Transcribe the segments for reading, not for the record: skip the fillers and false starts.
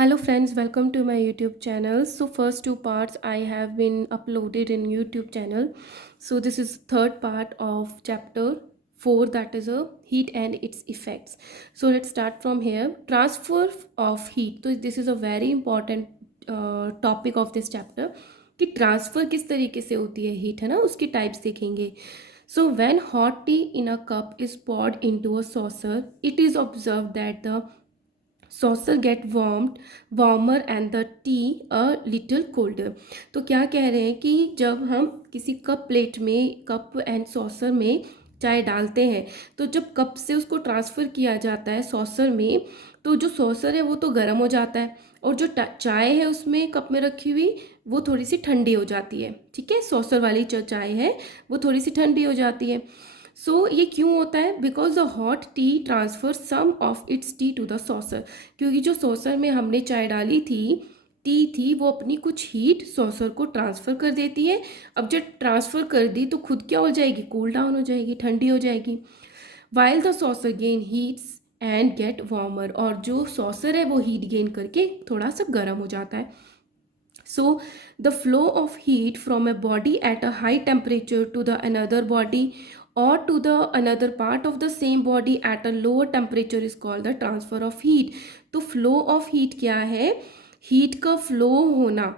Hello friends, welcome to my YouTube channel. So first two parts I have been uploaded in YouTube channel. So this is third part of chapter 4, that is a heat and its effects. So let's start from here. Transfer of heat. So this is a very important topic of this chapter कि transfer किस तरीके से होती है heat, है ना, उसकी types देखेंगे. So when hot tea in a cup is poured into a saucer, it is observed that the saucer get warmer and the tea a little colder. तो क्या कह रहे हैं कि जब हम किसी प्लेट में कप एंड सॉसर में चाय डालते हैं, तो जब कप से उसको ट्रांसफ़र किया जाता है सॉसर में, तो जो सॉसर है वो तो गर्म हो जाता है और जो चाय है उसमें कप में रखी हुई वो थोड़ी सी ठंडी हो जाती है. ठीक है, सॉसर वाली जो चाय है वो थोड़ी सी ठंडी हो जाती है. सो ये क्यों होता है? Because the hot tea transfer some of its tea to the saucer. क्योंकि जो सॉसर में हमने चाय डाली थी, टी थी, वो अपनी कुछ हीट सॉसर को ट्रांसफ़र कर देती है. अब जब ट्रांसफ़र कर दी तो खुद क्या हो जाएगी? कूल डाउन हो जाएगी, ठंडी हो जाएगी. While the saucer gain heats and get warmer. और जो सॉसर है वो हीट गेन करके थोड़ा सा गर्म हो जाता है. So the flow of heat from a body at a high temperature to the another body or to the another part of the same body at a lower temperature is called the transfer of heat. तो flow of heat क्या है? Heat का flow होना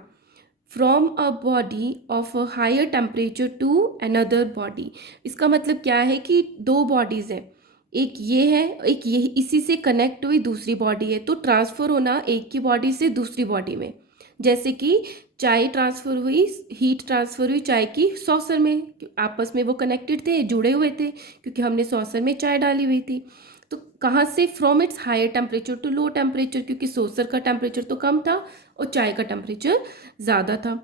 from a body of a higher temperature to another body. इसका मतलब क्या है कि दो bodies हैं, एक ये है, एक ये, इसी से कनेक्ट हुई दूसरी बॉडी है. तो ट्रांसफ़र होना एक की बॉडी से दूसरी बॉडी में, जैसे कि चाय ट्रांसफ़र हुई, हीट ट्रांसफ़र हुई चाय की सॉसर में, आपस में वो कनेक्टेड थे, जुड़े हुए थे, क्योंकि हमने सॉसर में चाय डाली हुई थी. तो कहाँ से? From its higher temperature to low temperature, क्योंकि सॉसर का टेम्परेचर तो कम था और चाय का टेम्परेचर ज़्यादा था.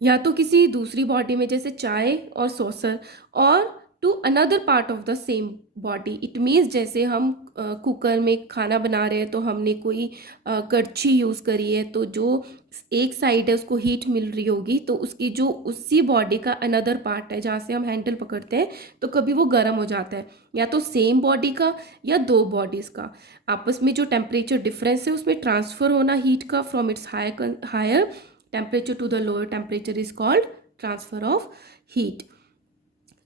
या तो किसी दूसरी बॉडी में जैसे चाय और सॉसर, और to another part of the same body. It means जैसे हम कुकर में खाना बना रहे हैं तो हमने कोई कड़छी यूज़ करी है, तो जो एक साइड है उसको हीट मिल रही होगी, तो उसकी जो उसी बॉडी का अनदर पार्ट है जहाँ से हम हैंडल पकड़ते हैं, तो कभी वो गर्म हो जाता है. या तो सेम बॉडी का या दो बॉडीज़ का आपस में जो टेम्परेचर डिफरेंस है उसमें ट्रांसफ़र होना हीट का from its higher temperature to the lower temperature is called transfer of heat.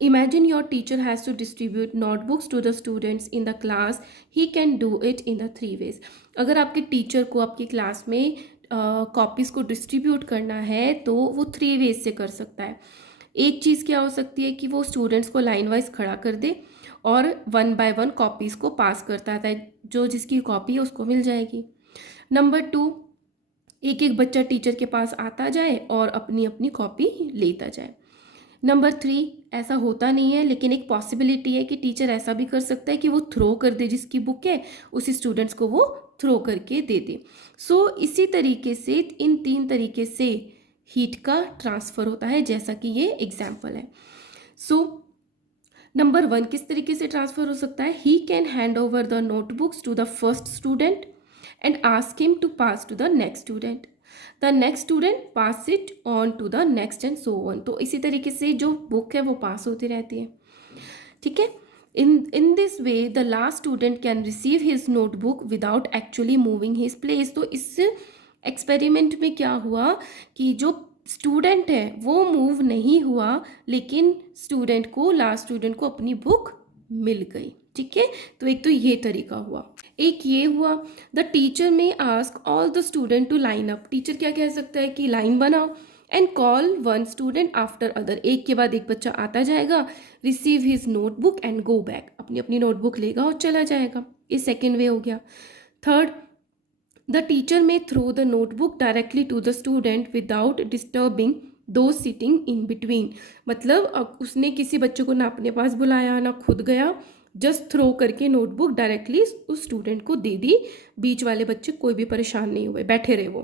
Imagine your teacher has to distribute notebooks to the students in the class. He can do it in the three ways. अगर आपके teacher को आपकी class में copies को distribute करना है तो वो थ्री वेज से कर सकता है. एक चीज़ क्या हो सकती है कि वो स्टूडेंट्स को लाइन वाइज खड़ा कर दे और वन बाय वन कॉपीज़ को पास करता है, जो जिसकी कॉपी है उसको मिल जाएगी. नंबर 2, एक एक बच्चा टीचर के पास आता जाए और अपनी अपनी कॉपी लेता जाए. नंबर 3, ऐसा होता नहीं है लेकिन एक पॉसिबिलिटी है कि टीचर ऐसा भी कर सकता है कि वो थ्रो कर दे, जिसकी बुक है उसी स्टूडेंट्स को वो थ्रो करके दे दे. सो इसी तरीके से इन तीन तरीके से हीट का ट्रांसफ़र होता है, जैसा कि ये एग्जाम्पल है. सो नंबर 1 किस तरीके से ट्रांसफ़र हो सकता है? He can hand over the notebooks to the first student and ask him to pass to the next student. The next student pass it on to the next and so on. तो इसी तरीके से जो book है वो पास होती रहती है. ठीक है. In this way the last student can receive his notebook without actually moving his place. तो इस एक्सपेरिमेंट में क्या हुआ कि जो स्टूडेंट है वो मूव नहीं हुआ, लेकिन स्टूडेंट को, लास्ट स्टूडेंट को अपनी बुक मिल गई. ठीक है. तो एक तो ये तरीका हुआ. एक ये हुआ, the teacher may ask all the student to line up. Teacher क्या कह सकता है कि लाइन बनाओ and call one student after other. एक के बाद एक बच्चा आता जाएगा, receive his notebook and go back. अपनी अपनी नोटबुक लेगा और चला जाएगा. ये सेकेंड वे हो गया. Third, the teacher may throw the notebook directly to the student without disturbing those sitting in between. मतलब अब उसने किसी बच्चे को ना अपने पास बुलाया ना खुद गया, जस्ट थ्रो करके नोटबुक डायरेक्टली उस स्टूडेंट को दे दी. बीच वाले बच्चे कोई भी परेशान नहीं हुए, बैठे रहे वो.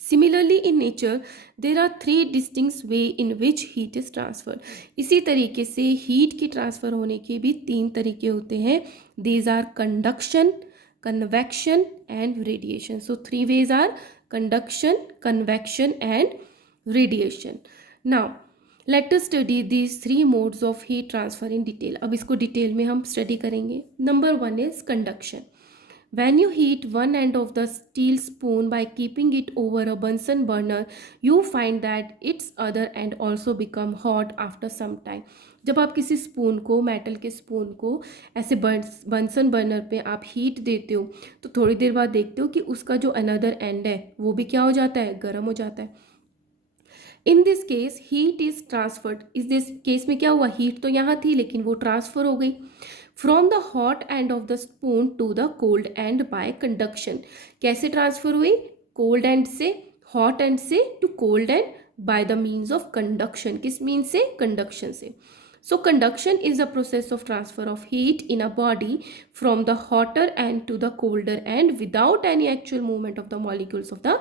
Similarly in nature there are 3 distinct way in which heat is transfer. इसी तरीके से हीट की ट्रांसफ़र होने के भी 3 तरीके होते हैं. These are conduction, convection and radiation. So 3 ways are conduction, convection and radiation. Now let us study these 3 modes of heat transfer in detail. अब इसको डिटेल में हम स्टडी करेंगे. Number 1 is conduction. When you heat one end of the steel spoon by keeping it over a Bunsen burner, you find that its other end also become hot after some time. जब आप किसी spoon को, metal के spoon को ऐसे Bunsen burner पे आप heat देते हो, तो थोड़ी देर बाद देखते हो कि उसका जो अनदर एंड है वो भी क्या हो जाता है, गर्म हो जाता है. In this case heat is transferred. इस दिस केस में क्या हुआ, हीट तो यहाँ थी लेकिन वो ट्रांसफर हो गई from the hot end of the spoon to the cold end by conduction. कैसे ट्रांसफर हुई, कोल्ड एंड से हॉट एंड से to cold end by the means of conduction. किस मीन्स से, कंडक्शन से. So conduction is a process of transfer of heat in a body from the hotter end to the colder end without any actual movement of the molecules of the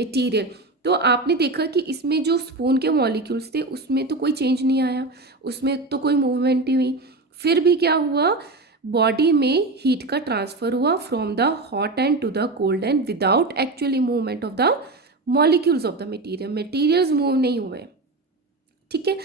material. तो आपने देखा कि इसमें जो spoon के molecules थे उसमें तो कोई चेंज नहीं आया, उसमें तो कोई मूवमेंट नहीं हुई. फिर भी क्या हुआ, बॉडी में हीट का ट्रांसफर हुआ from the hot end to the cold end without actually movement of the molecules of the material. Materials move नहीं हुए. ठीक है.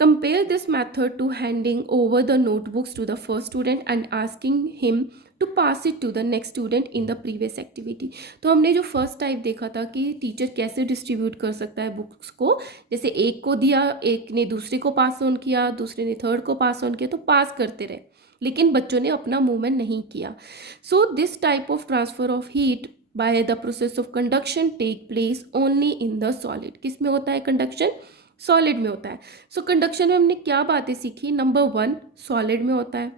Compare this method to handing over the notebooks to the first student and asking him to pass it to the next student in the previous activity. तो हमने जो first type देखा था कि टीचर कैसे डिस्ट्रीब्यूट कर सकता है बुक्स को, जैसे एक को दिया, एक ने दूसरे को पास ऑन किया, दूसरे ने थर्ड को पास ऑन किया, तो पास करते रहे लेकिन बच्चों ने अपना मूवमेंट नहीं किया. So this type of transfer of heat by the process of conduction take place only in the solid. किस में होता है कंडक्शन, सॉलिड में होता है. सो कंडक्शन में हमने क्या बातें सीखी, नंबर 1 सॉलिड में होता है,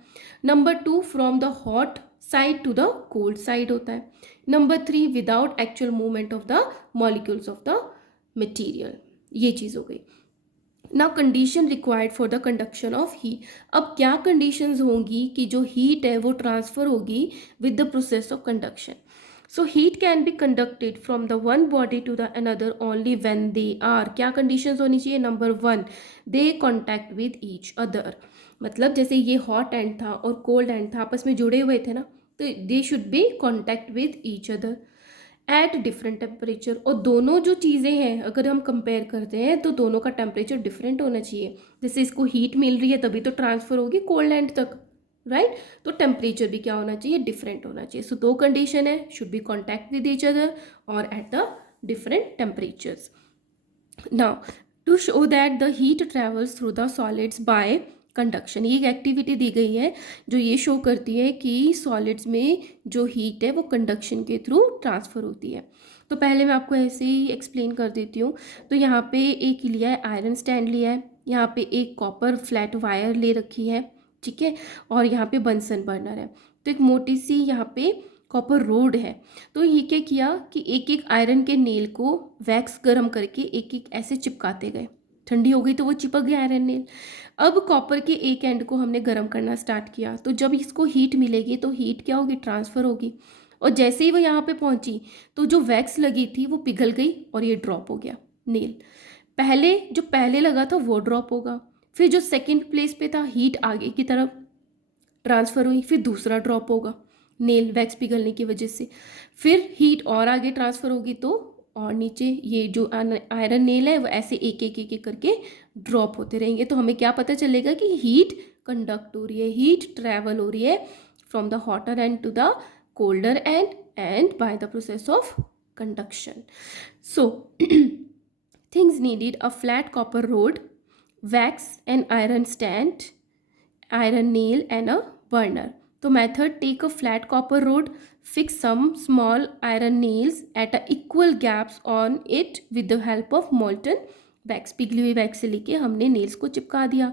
number 2 from the hot side to the cold side होता है, number 3 without actual movement of the molecules of the material. ये चीज़ हो गई. Now condition required for the conduction of heat. अब क्या कंडीशंस होंगी कि जो हीट है वो ट्रांसफर होगी with the process of conduction. So heat can be conducted from the one body to the another only when they are, क्या conditions होनी चाहिए, number 1 they contact with each other. मतलब जैसे ये hot end था और cold end था, आपस में जुड़े हुए थे ना, तो they should be contact with each other at different temperature. और दोनों जो चीज़ें हैं अगर हम कंपेयर करते हैं तो दोनों का टेम्परेचर डिफरेंट होना चाहिए. जैसे इसको हीट मिल रही है तभी तो ट्रांसफ़र होगी कोल्ड एंड तक, राइट. तो टेम्परेचर भी क्या होना चाहिए, डिफरेंट होना चाहिए. सो 2 कंडीशन है, should be contact with each other और at the different temperatures. Now to show that the heat travels through the solids by conduction, ये एक एक्टिविटी दी गई है जो ये शो करती है कि सॉलिड्स में जो हीट है वो कंडक्शन के थ्रू ट्रांसफ़र होती है. तो पहले मैं आपको ऐसे ही एक्सप्लेन कर देती हूँ. तो यहाँ पे एक लिया है आयरन स्टैंड लिया है, यहाँ पे एक कॉपर फ्लैट वायर ले रखी है, ठीक है, और यहाँ पे बंसन बर्नर है. तो एक मोटी सी यहाँ पे कॉपर रोड है. तो ये क्या किया कि एक एक आयरन के नेल को वैक्स गर्म करके एक एक ऐसे चिपकाते गए. ठंडी हो गई तो वो चिपक गया आयरन नेल. अब कॉपर के एक एंड को हमने गर्म करना स्टार्ट किया. तो जब इसको हीट मिलेगी तो हीट क्या होगी, ट्रांसफ़र होगी. और जैसे ही वो यहाँ पे पहुँची तो जो वैक्स लगी थी वो पिघल गई और ये ड्रॉप हो गया नेल. जो पहले लगा था वो ड्रॉप होगा, फिर जो सेकंड प्लेस पे था हीट आगे की तरफ ट्रांसफ़र हुई, फिर दूसरा ड्रॉप होगा नेल वैक्स पिघलने की वजह से, फिर हीट और आगे ट्रांसफ़र होगी तो और नीचे ये जो आयरन नेल है वो ऐसे एक एक एक एक करके ड्रॉप होते रहेंगे. तो हमें क्या पता चलेगा कि हीट कंडक्ट हो रही है, हीट ट्रैवल हो रही है from the hotter end to the colder end by the process of conduction. So things needed a flat copper rod, wax, an iron stand, iron nail and a burner. तो method, take a flat copper rod, fix some small iron nails at a equal gaps on it with the help of molten wax. पिघली हुई wax से लेके हमने nails को चिपका दिया.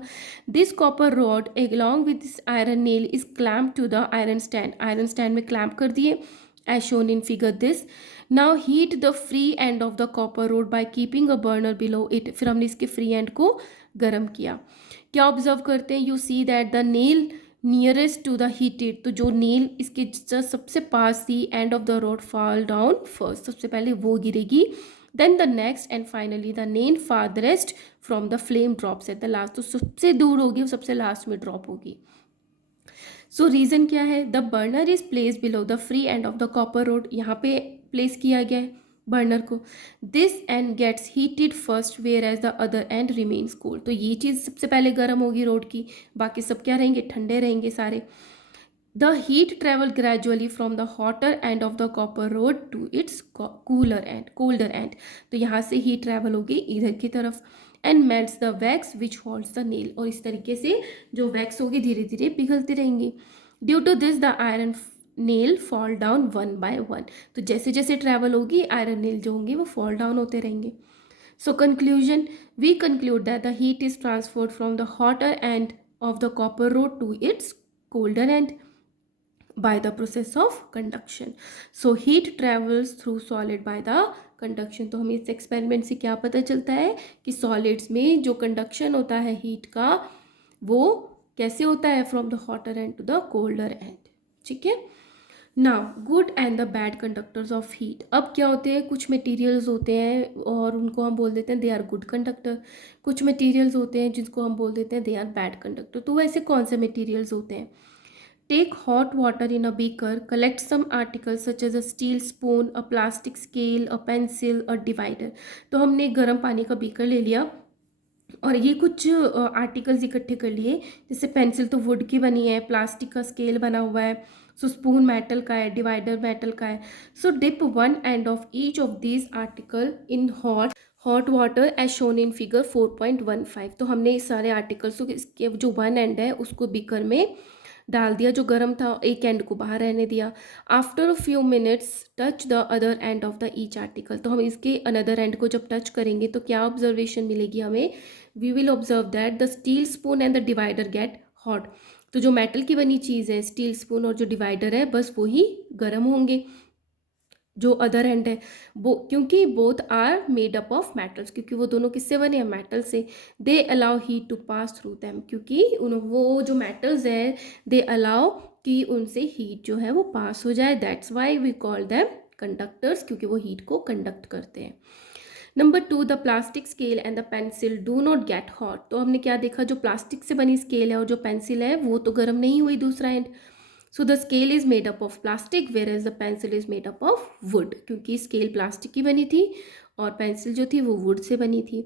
This copper rod along with this iron nail is clamped to the iron stand. iron stand में clamp कर दिए as shown in figure this. Now heat the free end of the copper rod by keeping a burner below it. फिर हमने इसके free end को गर्म किया. क्या ऑब्जर्व करते हैं, you see that the nail nearest to the heated, तो जो नेल इसके सबसे पास थी end of the rod fall down first, सबसे पहले वो गिरेगी. Then the next and finally the nail farthest from the flame drops at the last, तो सबसे दूर होगी वो सबसे लास्ट में ड्रॉप होगी. सो रीज़न क्या है, the burner is place below the free end of the copper rod, यहाँ पे प्लेस किया गया है बर्नर को. This end gets heated first whereas the other end remains cold. तो ये चीज़ सबसे पहले गर्म होगी रोड की, बाकी सब क्या रहेंगे, ठंडे रहेंगे सारे. The heat travel gradually from the hotter end of the copper rod to its cooler and colder end. तो यहाँ से हीट ट्रेवल होगी इधर की तरफ, and melts the wax which holds the nail, और इस तरीके से जो वैक्स होगी धीरे धीरे पिघलती रहेंगी। Due to this the iron nail fall down one by one. तो जैसे जैसे ट्रैवल होगी आयरन नेल जो होंगे वो फॉल डाउन होते रहेंगे। So conclusion, we conclude that the heat is transferred from the hotter end of the copper rod to its colder end by the process of conduction. So heat travels through solid by the conduction. तो हमें इस experiment से क्या पता चलता है कि solids में जो कंडक्शन होता है हीट का वो कैसे होता है, from the hotter end to the colder end. ठीक है। Now good and the bad conductors of heat. अब क्या होते हैं, कुछ मटेरियल्स होते हैं और उनको हम बोल देते हैं दे आर गुड कंडक्टर, कुछ मटेरियल्स होते हैं जिनको हम बोल देते हैं दे आर बैड कंडक्टर। तो वैसे कौन से मटेरियल्स होते हैं? Take hot water in a beaker, collect some articles such as a steel spoon, a plastic scale, a pencil, a divider। तो हमने गर्म पानी का बीकर ले लिया और ये कुछ आर्टिकल्स इकट्ठे कर लिए, जैसे पेंसिल तो वुड की बनी है, प्लास्टिक का स्केल बना हुआ है, सो स्पून मेटल का है, डिवाइडर मेटल का है। So dip one end of each of these article in hot water as shown in figure 4.15। तो हमने इस सारे आर्टिकल्स को इसके जो वन एंड है उसको बीकर में डाल दिया, जो गर्म था एक एंड को बाहर रहने दिया। After a few minutes touch the other and of the each article. तो हम इसके अनदर एंड को जब टच करेंगे तो क्या ऑब्जर्वेशन मिलेगी हमें? We will observe that the steel spoon and the divider get hot. तो जो मेटल की बनी चीज़ है स्टील स्पून और जो डिवाइडर है बस वो ही गर्म होंगे, जो अदर एंड है वो, क्योंकि both are made up of metals, क्योंकि वो दोनों किससे बने हैं? मेटल से। They allow heat to pass through them, क्योंकि वो जो मेटल्स है दे अलाउ कि उनसे हीट जो है वो पास हो जाए। That's why we call them conductors, क्योंकि वो हीट को कंडक्ट करते हैं। Number 2, the plastic scale and the pencil do not get hot. तो हमने क्या देखा, जो प्लास्टिक से बनी स्केल है और जो पेंसिल है वो तो गर्म नहीं हुई दूसरा end. So the scale is made up of plastic whereas the pencil is made up of wood, क्योंकि स्केल प्लास्टिक की बनी थी और पेंसिल जो थी वो वुड से बनी थी।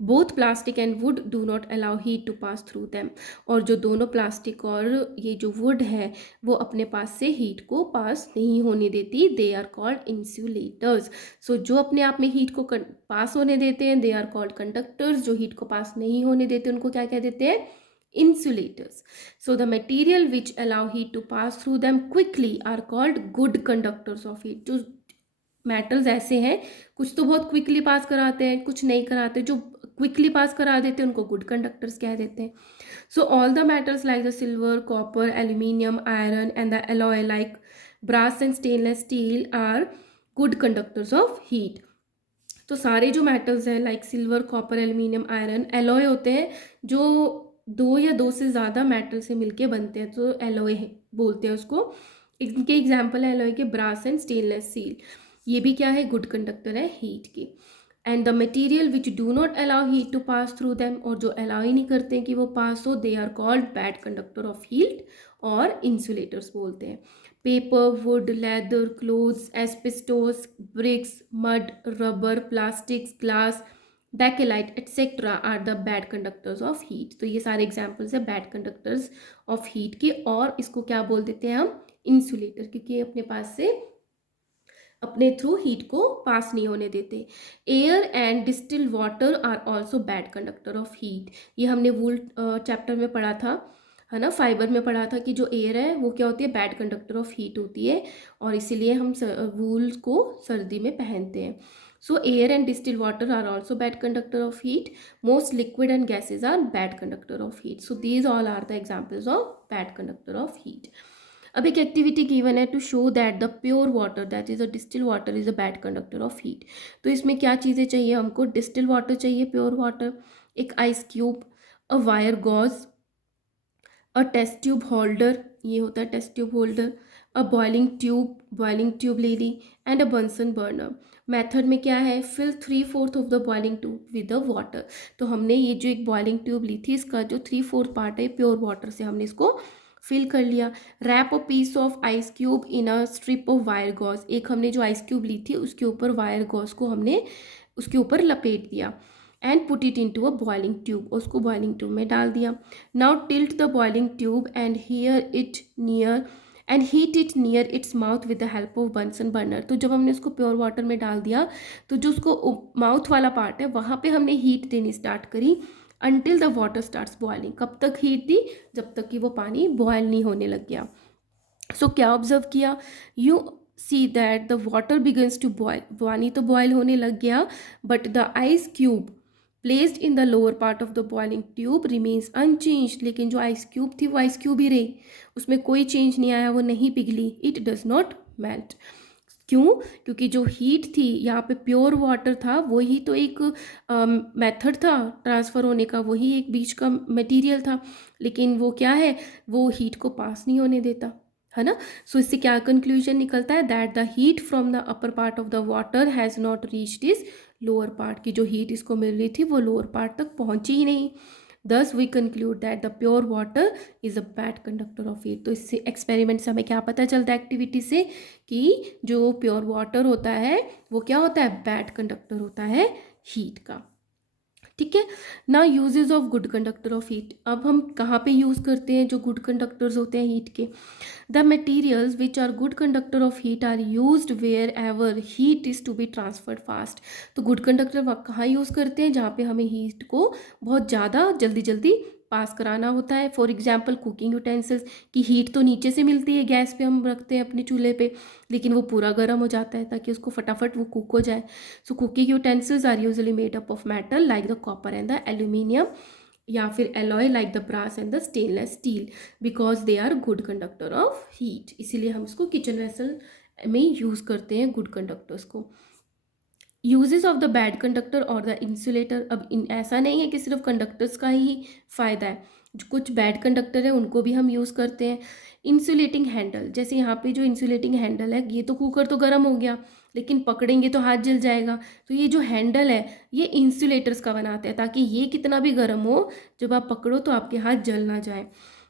Both plastic and wood do not allow heat to pass through them. और जो दोनों प्लास्टिक और ये जो वुड है वो अपने पास से हीट को पास नहीं होने देती। They are called insulators. So जो अपने आप में हीट को पास होने देते हैं दे आर कॉल्ड कंडक्टर्स, जो हीट को पास नहीं होने देते उनको क्या कह देते हैं? Insulators. So the material which allow heat to pass through them quickly are called good conductors of heat. जो मेटल्स ऐसे हैं, कुछ तो बहुत क्विकली पास कराते हैं, कुछ नहीं कराते, जो क्विकली पास करा देते हैं उनको गुड कंडक्टर्स कह देते हैं। So all the metals like the silver, copper, aluminium, iron and the alloy like brass and stainless steel are good conductors of heat. तो सारे जो मेटल्स हैं like silver, copper, aluminium, iron alloy होते हैं, जो दो या दो से ज़्यादा मेटल से मिलके बनते हैं, तो एलॉय बोलते हैं उसको। इनके एग्जाम्पल है एलॉय के ब्रास एंड स्टेनलेस स्टील। ये भी क्या है? गुड कंडक्टर है हीट की। And the material which do not allow heat to pass through them, और जो अलाउ ही नहीं करते कि वो पास हो, they are called bad conductor of heat और इंसुलेटर्स बोलते हैं। Paper, wood, leather, clothes, asbestos, bricks, mud, rubber, plastics, glass, bakelite etcetera are the bad conductors of heat. तो ये सारे एग्जाम्पल्स है बैड कंडक्टर्स ऑफ हीट के, और इसको क्या बोल देते हैं हम? इंसुलेटर, क्योंकि ये अपने पास से अपने थ्रू हीट को पास नहीं होने देते। Air and distil water are also bad conductor of heat. ये हमने वूल चैप्टर में पढ़ा था, है ना, फाइबर में पढ़ा था कि जो एयर है वो क्या होती है? बैड कंडक्टर ऑफ हीट होती है, और इसीलिए हम वूल को सर्दी में पहनते हैं। So air and distil water are also bad conductor of heat. Most liquid and gases are bad conductor of heat. So these all are the examples of bad conductor of heat. अब एक activity given है to show that the pure water that is a distil water is a bad conductor of heat. तो इसमें क्या चीज़ें चाहिए हमको? Distil water चाहिए, प्योर वाटर, एक ice cube, a wire gauze, a test tube holder, ये होता है test tube holder, a boiling tube ले ली, and a Bunsen burner. Method में क्या है? Fill 3/4 of the boiling tube with the water. तो हमने ये जो एक बॉइलिंग ट्यूब ली थी इसका जो 3/4 पार्ट है प्योर वाटर से हमने इसको फिल कर लिया। Wrap a piece of ice cube in a strip of wire gauze. एक हमने जो आइस क्यूब ली थी उसके ऊपर वायर गॉज को हमने उसके ऊपर लपेट दिया। And put it into a boiling tube, उसको बॉइलिंग ट्यूब में डाल दिया. Now tilt the boiling tube and here it near and heat it near its mouth with the help of Bunsen burner. तो जब हमने उसको प्योर वाटर में डाल दिया तो जो उसको माउथ वाला पार्ट है वहाँ पे हमने हीट देनी स्टार्ट करी until the water starts boiling. कब तक हीट दी? जब तक कि वो पानी बॉयल नहीं होने लग गया. सो क्या ऑब्जर्व किया? You see that the water begins to boil, पानी तो बॉयल होने लग गया but the ice cube placed in the lower part of the boiling tube remains unchange. लेकिन जो आइस क्यूब थी वो आइस क्यूब ही रही, उसमें कोई चेंज नहीं आया, वो नहीं पिघली. It does not melt. क्यों? क्योंकि जो हीट थी यहाँ पे प्योर वाटर था, वही तो एक मेथड था ट्रांसफ़र होने का, वही एक बीच का मटेरियल था, लेकिन वो क्या है, वो हीट को पास नहीं होने देता है ना. सो इससे क्या कंक्लूजन निकलता है? That the heat from the upper part of the water has not reached is lower part. की जो हीट इसको मिल रही थी वो लोअर पार्ट तक पहुंची ही नहीं. Thus we conclude that the pure water is a bad conductor of heat. तो इससे एक्सपेरिमेंट से हमें क्या पता चलता है एक्टिविटी से, कि जो प्योर वाटर होता है वो क्या होता है? बैड कंडक्टर होता है हीट का. ठीक है ना. Uses of good conductor of heat. अब हम कहाँ पे यूज़ करते हैं जो गुड कंडक्टर्स होते हैं हीट के? The materials which are good conductor of heat are used wherever heat is to be transferred fast. तो गुड कंडक्टर कहाँ यूज़ करते हैं? जहाँ पे हमें हीट को बहुत ज़्यादा जल्दी जल्दी पास कराना होता है. फॉर एग्जाम्पल कुकिंग यूटेंसिल्स की हीट तो नीचे से मिलती है, गैस पे हम रखते हैं अपने चूल्हे पे, लेकिन वो पूरा गर्म हो जाता है ताकि उसको फटाफट वो कुक हो जाए. So cooking utensils are usually made up of metal like the copper and the aluminium, या फिर alloy like the brass and the stainless steel, because they are good conductor of heat. इसीलिए हम इसको kitchen vessel में use करते हैं good conductors को. Uses of the bad conductor और द इंसुलेटर. अब ऐसा नहीं है कि सिर्फ कंडक्टर्स का ही फ़ायदा है, जो कुछ बैड कंडक्टर है उनको भी हम यूज़ करते हैं. इंसुलेटिंग हैंडल, जैसे यहाँ पे जो इंसुलेटिंग हैंडल है, ये तो कुकर तो गर्म हो गया लेकिन पकड़ेंगे तो हाथ जल जाएगा, तो ये जो हैंडल है ये इंसुलेटर्स का बनाते हैं ताकि ये कितना भी गर्म हो, जब आप पकड़ो तो आपके हाथ जल ना जाए.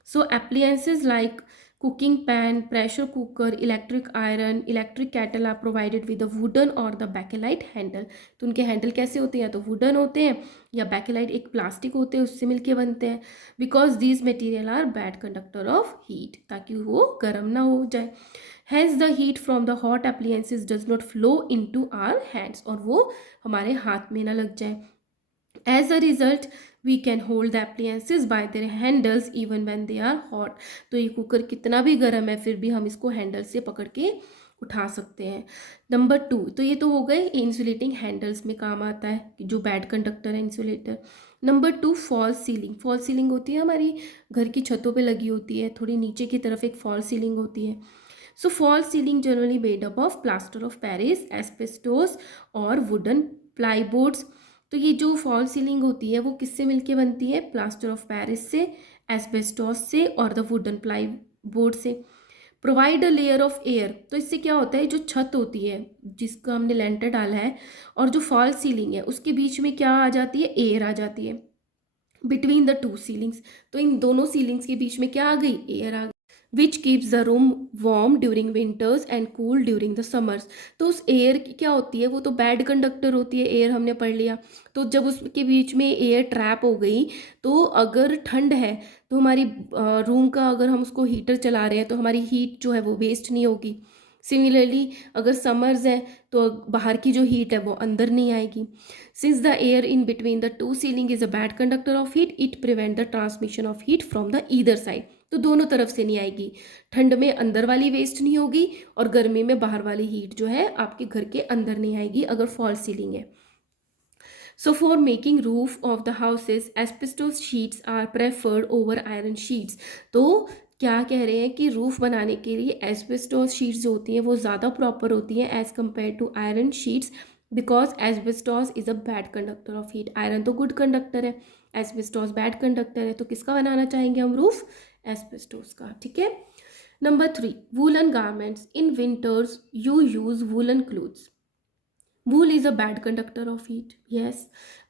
So appliances like cooking pan, pressure cooker, electric iron, electric kettle are provided with the wooden or the bakelite handle. तो उनके हैंडल कैसे होते हैं? या तो वुडन होते हैं या बैकेलाइट एक प्लास्टिक होते हैं उससे मिलके बनते हैं. Because these material are bad conductor of heat, ताकि वो गर्म ना हो जाए. As the heat from the hot appliances does not flow into our hands, और वो हमारे हाथ में ना लग जाए. As a result, we can hold the appliances by their handles even when they are hot. तो ये कुकर कितना भी गर्म है फिर भी हम इसको हैंडल से पकड़ के उठा सकते हैं. नंबर 2, तो ये तो हो गए इंसुलेटिंग हैंडल्स में काम आता है जो बैड कंडक्टर है insulator. Number 2, false ceiling. False ceiling होती है हमारी घर की छतों पे लगी होती है, थोड़ी नीचे की तरफ एक फॉल्स सीलिंग होती है. So false ceiling generally made up of plaster of Paris, asbestos और वुडन प्लाईबोर्ड्स. तो ये जो फॉल सीलिंग होती है वो किससे मिलके बनती है? प्लास्टर ऑफ पेरिस से, एस्बेस्टॉस से और द वुडन प्लाई बोर्ड से. Provide a layer of air. तो इससे क्या होता है, जो छत होती है जिसका हमने लेंटर डाला है और जो फॉल सीलिंग है उसके बीच में क्या आ जाती है? एयर आ जाती है बिटवीन द टू सीलिंग्स. तो इन दोनों सीलिंग्स के बीच में क्या आ गई? एयर आ गई, which keeps the room warm during winters and cool during the summers. तो उस एयर की क्या होती है? वो तो बैड कंडक्टर होती है, एयर हमने पढ़ लिया. तो जब उसके बीच में एयर ट्रैप हो गई तो अगर ठंड है तो हमारी रूम का अगर हम उसको हीटर चला रहे हैं तो हमारी हीट जो है वो वेस्ट नहीं होगी. सिमिलरली अगर समर्स है तो बाहर की जो हीट है वो अंदर नहीं आएगी. Since the air in between the two ceiling is a bad conductor of heat, it prevent the transmission of heat from the either side. तो दोनों तरफ से नहीं आएगी, ठंड में अंदर वाली वेस्ट नहीं होगी और गर्मी में बाहर वाली हीट जो है आपके घर के अंदर नहीं आएगी अगर फॉल्स सीलिंग है. So for making roof of the houses, asbestos sheets are preferred over iron sheets. तो क्या कह रहे हैं कि रूफ बनाने के लिए एस्बेस्टोस शीट्स जो होती हैं वो ज़्यादा प्रॉपर होती हैं as compare to iron sheets, because asbestos is a bad conductor of heat. Iron तो गुड कंडक्टर है, एस्बेस्टोस बैड कंडक्टर है. तो किसका बनाना चाहेंगे हम रूफ? एस्बेस्टोस का. ठीक है. Number 3, woollen garments. In winters you use woollen clothes. Wool is a bad conductor of heat. Yes.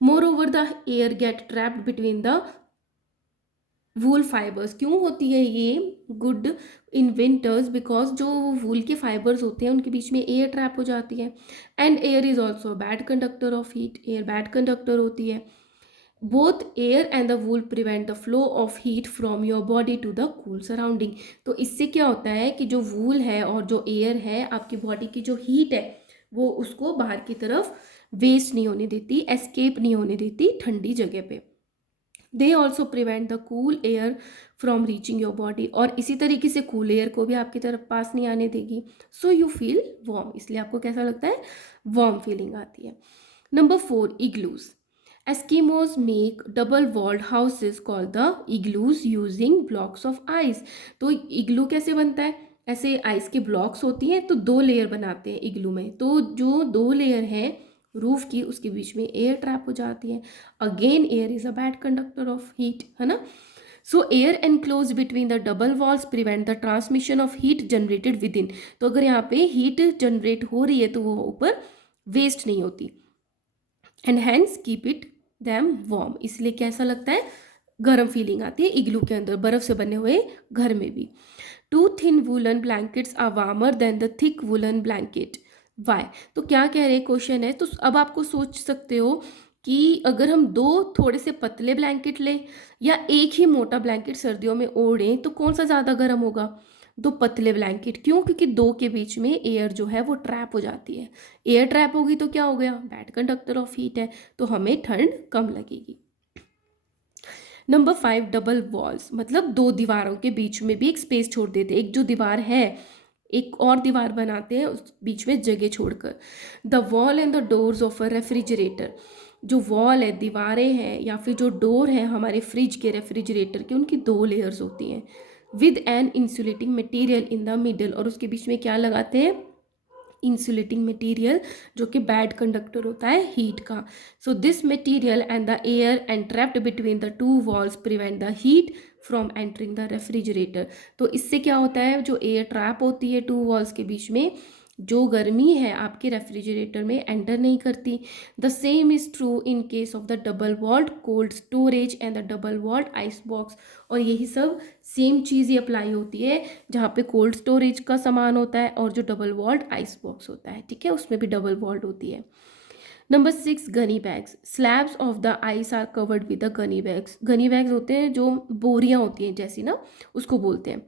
Moreover, the air get trapped between the wool fibres. क्यों होती है ये गुड इन विंटर्स? बिकॉज जो वूल के fibres होते हैं उनके बीच में एयर ट्रैप हो जाती है. And air is also bad conductor of heat. Air bad conductor होती है. Both air and the wool prevent the flow of heat from your body to the cool surrounding. तो इससे क्या होता है कि जो वूल है और जो एयर है, आपकी बॉडी की जो हीट है वो उसको बाहर की तरफ वेस्ट नहीं होने देती, एस्केप नहीं होने देती ठंडी जगह पे। They also prevent the cool air from reaching your body, और इसी तरीके से कूल एयर को भी आपकी तरफ पास नहीं आने देगी। सो यू फील वार्म, इसलिए आपको कैसा लगता है, वार्म फीलिंग आती है। Number 4, igloos. Eskimos make double walled houses called the igloos using blocks of ice। तो इग्लू कैसे बनता है, ऐसे आइस के ब्लॉक्स होती हैं तो दो लेयर बनाते हैं इग्लू में। तो जो दो लेयर है रूफ की, उसके बीच में एयर ट्रैप हो जाती है। Again air is a bad conductor of heat, है ना। सो air enclose between the double walls prevent the transmission of heat generated with in. तो अगर यहाँ पे हीट जनरेट हो रही है तो वो ऊपर वेस्ट नहीं होती, and hence keep it them warm, इसलिए कैसा लगता है, गर्म फीलिंग आती है इग्लू के अंदर, बर्फ से बने हुए घर में भी। Two thin woollen blankets are warmer than the thick woollen blanket, why. तो क्या कह रहे क्वेश्चन है, तो अब आपको सोच सकते हो कि अगर हम दो थोड़े से पतले ब्लैंकेट लें या एक ही मोटा ब्लैंकेट सर्दियों में ओढ़ें तो कौन सा ज़्यादा गर्म होगा, दो पतले ब्लैंकेट। क्यों, क्योंकि दो के बीच में एयर जो है वो ट्रैप हो जाती है। एयर ट्रैप होगी तो क्या हो गया, बैड कंडक्टर ऑफ हीट है, तो हमें ठंड कम लगेगी। नंबर 5, डबल वॉल्स, मतलब दो दीवारों के बीच में भी एक स्पेस छोड़ देते, एक जो दीवार है एक और दीवार बनाते हैं उस बीच में जगह छोड़कर। The wall and the doors of a refrigerator, जो वॉल है, दीवारें हैं या फिर जो डोर है हमारे फ्रिज के, रेफ्रिजरेटर के, उनकी दो लेयर्स होती हैं। With an insulating material in the middle, और उसके बीच में क्या लगाते हैं, इंसुलेटिंग मटेरियल, जो कि बैड कंडक्टर होता है हीट का। So this material and the air and trapped between the two walls prevent the heat from entering the refrigerator. तो इससे क्या होता है, जो एयर ट्रैप होती है टू वॉल्स के बीच में, जो गर्मी है आपके रेफ्रिजरेटर में एंटर नहीं करती। The same is true in case of the double walled cold storage and the double walled ice box. और यही सब सेम चीज़ ही अप्लाई होती है जहाँ पे कोल्ड स्टोरेज का सामान होता है और जो डबल वॉल्ड आइस बॉक्स होता है, ठीक है, उसमें भी डबल वॉल्ड होती है। Number 6, gunny bags. Slabs of the ice are covered with the gunny bags. Gunny bags होते हैं जो बोरियां होती हैं जैसी ना, उसको बोलते हैं।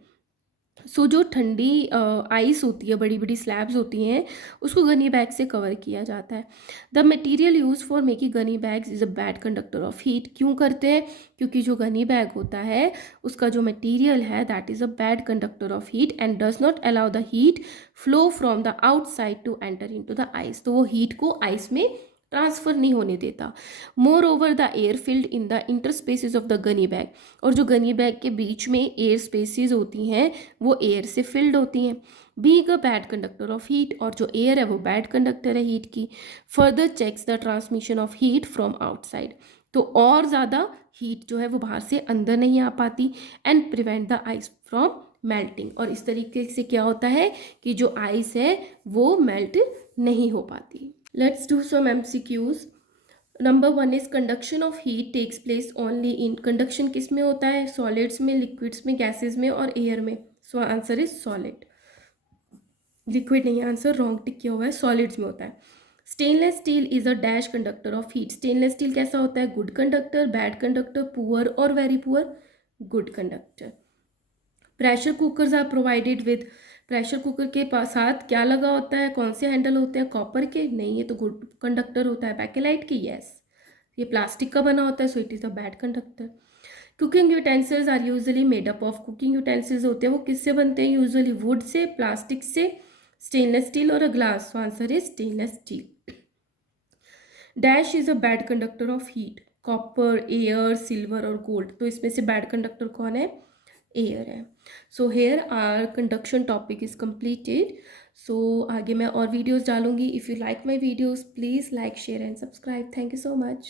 सो जो ठंडी आइस होती है, बड़ी बड़ी स्लैब्स होती हैं, उसको गनी बैग से कवर किया जाता है। The material use for making Ghani bags is a bad conductor of heat. क्यों करते हैं, क्योंकि जो गनी बैग होता है उसका जो मटेरियल है that is a bad conductor of heat and does not allow the heat flow from the outside to enter into the ice. तो वो हीट को आइस में ट्रांसफर नहीं होने देता। Moreover the air filled in the interspaces of the gunny bag, और जो gunny bag के बीच में एयर स्पेसिस होती हैं वो एयर से फिल्ड होती हैं। Being a bad conductor of heat, और जो एयर है वो बैड कंडक्टर है हीट की। Further checks the transmission of heat from outside, तो और ज़्यादा हीट जो है वो बाहर से अंदर नहीं आ पाती। And prevent the ice from melting, और इस तरीके से क्या होता है कि जो आइस है वो मेल्ट नहीं हो पाती। Let's do some MCQs। Number 1 is conduction of heat takes place only in. Conduction किस में होता है, सॉलिड्स में, लिक्विड्स में, गैसेज में और एयर में। So answer is solid, liquid नहीं, आंसर रॉन्ग टिक किया हुआ है, सॉलिड्स में होता है। Stainless steel is a dash conductor of heat. Stainless steel कैसा होता है, good conductor, bad conductor, poor और very poor, good conductor. Pressure cookers are provided with, pressure cooker के साथ क्या लगा होता है, कौन से हैंडल होते हैं, कॉपर के, नहीं ये तो गुड कंडक्टर होता है। बैकेलाइट के, यस। ये प्लास्टिक का बना होता है, so it is a bad conductor. Cooking utensils are usually made up of. Cooking utensils होते हैं वो किससे बनते हैं, यूजुअली वुड से, प्लास्टिक से, स्टेनलेस स्टील और a glass. So answer is stainless steel. Dash is a bad conductor of heat, copper, air, silver और गोल्ड। तो इसमें से बैड कंडक्टर कौन है, एयर है। So here are conduction topic is completed. So आगे मैं और वीडियोस डालूंगी। If you like my videos please like, share and subscribe. Thank you so much.